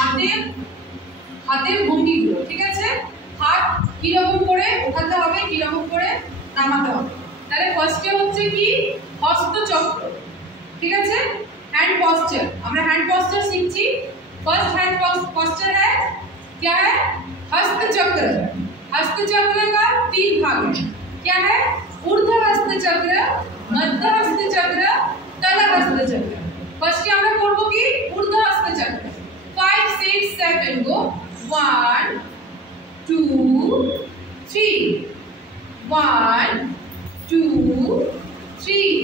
হাতের হাতের ভঙ্গিগুলো, ঠিক আছে? হাত কিরকম করে ওঠাতে হবে, কিরকম করে নামাতে হবে। তাহলে ফার্স্টে হচ্ছে কি হস্তচক্র, ঠিক আছে? हैंड पॉस्चर, আমরা हैंड पॉस्चर सीखी। फर्स्ट हैंड पॉस्चर है क्या है? हस्त चक्र। हस्त चक्र का 3 भाग है, क्या है? ऊर्ध्व हस्त चक्र, मध्य हस्त चक्र, तल हस्त चक्र। फर्स्ट আমরা করব কি ऊर्ध्व हस्त चक्र। 5 6 7 गो 1 2 3 1 2 3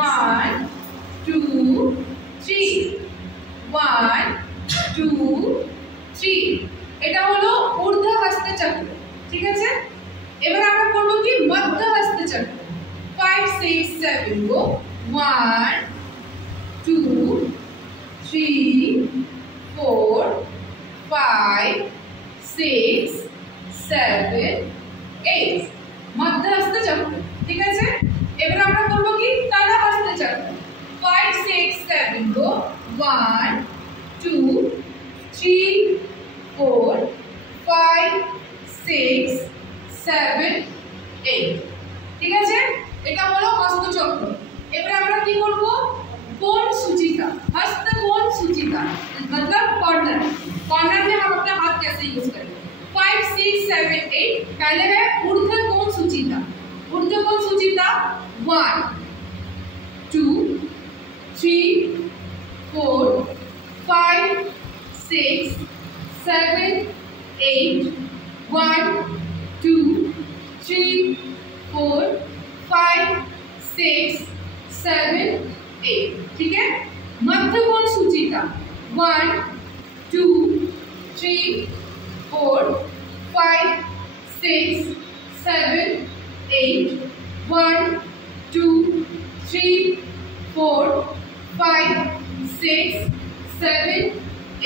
1 2 3 1 2 3 এটা হলো ঊর্ধ্ব হস্ত চক্র, ঠিক আছে? এবার আমরা করব কি মধ্য হস্ত চক্র। 5 6 7 গো 1 2 3 4 5 6 7 8 মধ্য হস্ত চক্র, ঠিক আছে? এবার আমরা করব কি তল হস্ত চক্র। 5 6 7 গো 1 2 3 4 5 6 7 8, ঠিক আছে? এটা হলো হস্তচক্র। এবার আমরা কি করব कोण सूचिका, हस्त कोण सूचिका मतलब कॉर्नर। कॉर्नर में हम अपना हाथ कैसे यूज करेंगे? 5 6 7 8 पहले है ऊर्ध्व कोण सूचिका। ऊर्ध्व कोण सूचिका 1 2 3 4 5 6 7 8 1 2 3 4 5 6 7 8, ठीक है? मध्य कोण सूचिका 1 2 3 4 5 6 7 8 1 2 3 4 5 6 7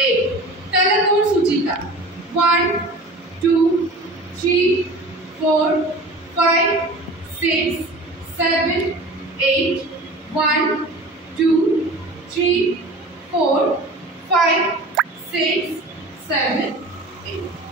8। तल कोण सूचिका 1 2 3 4 5 6 7 8 1 2 3 4 5 6 7 8।